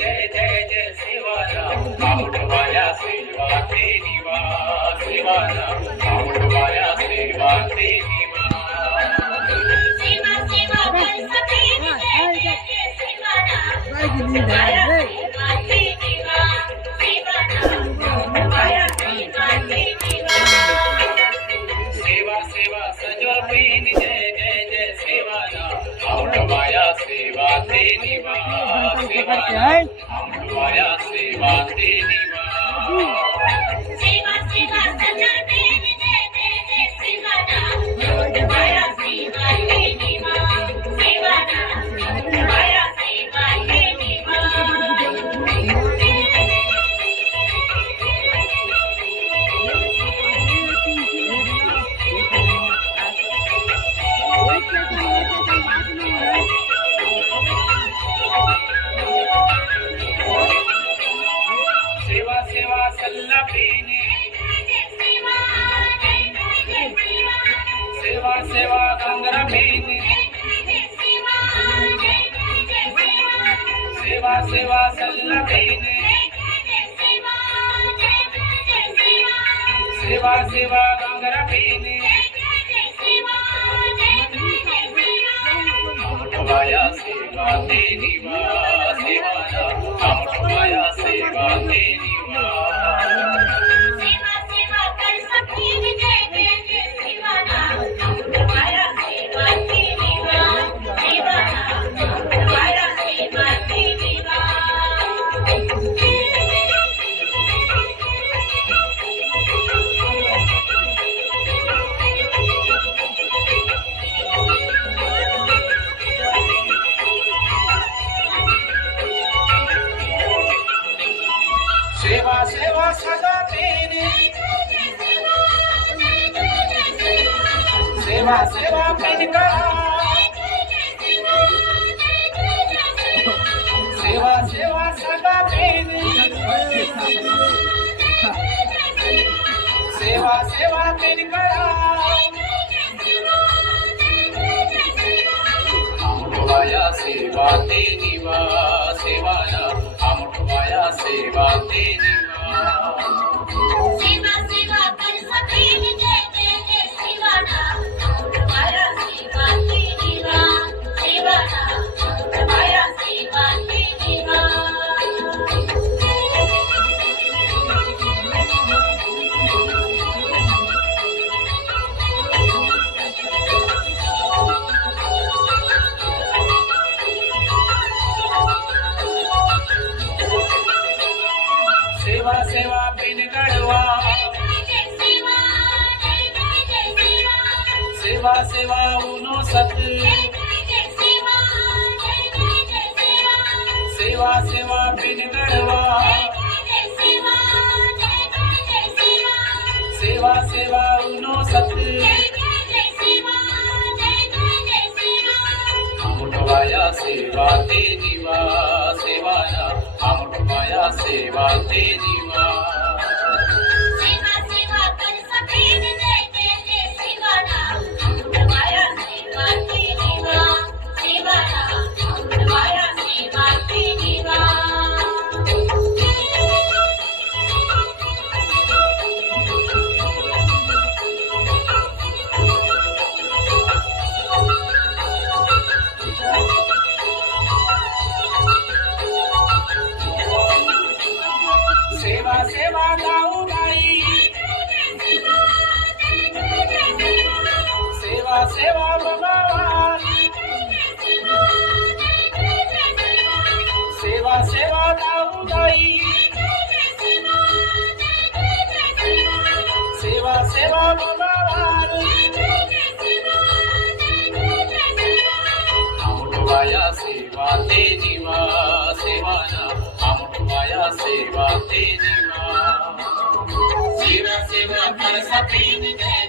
जय जय जय सेवाराम आवडवाया सेवा ते निवा सेवाराम आवडवाया सेवा ते निवा सेवा सेवा कर सके जय जय जय सेवाराम आवडवाया सेवा ते निवा सेवाराम आवडवाया सेवा ते निवा सेवा सेवा सजो प्रीन जय जय जय सेवाराम आवडवाया सेवा ते निवा सेवाराम आवडवाया सेवा ते निवा सेवा सेवा सजल प्रेम जय जय जय सेवाराम आवडवाया सेवा ते निवा सेवाराम आवडवाया सेवा ते निवा सेवा सेवा सल्ला प्रेने सेवा सेवा गंगरा प्रेने सेवा सेवा सल्ला प्रेने सेवा सेवा गंगरा प्रेने आवडवाया सेवा ते निवा सेवाराम आवडवाया सेवा ते निवा सेवा सेवा कर सके जय जय जय सेवाराम आवडवाया सेवा ते निवा सेवाराम आवडवाया सेवा ते निवा सेवा सेवा सदा तेने सेवा सेवा पिनका सेवा सेवा सदा तेने सेवा सेवा पिनका आवडवाया सेवा ते निवा सेवाराम आवडवाया सेवा ते निवा सेवा सेवा कर सके जय जय जय सेवाराम आवडवाया सेवा ते निवा सेवाराम आवडवाया सेवा ते निवा सेवा सेवा बिन गढ़वा सेवा सेवा उनो सत सेवा सेवा बिन गढ़वा सेवा सेवा उनो सत आवडवाया सेवा ते निवा सेवाराम आवडवाया सेवा ते निवा सेवा सेवा कर सके जय जय जय सेवाराम आवडवाया सेवा ते निवा सेवाराम आवडवाया सेवा ते निवा सेवा सेवा गाऊबाई सेवा सेवा बाबा सेवा सेवा गाऊबाई सेवा सेवा बाबा आवडवाया सेवा ते निवा सेवाराम आवडवाया सेवा ते निवा सेवा सेवा कर सके जय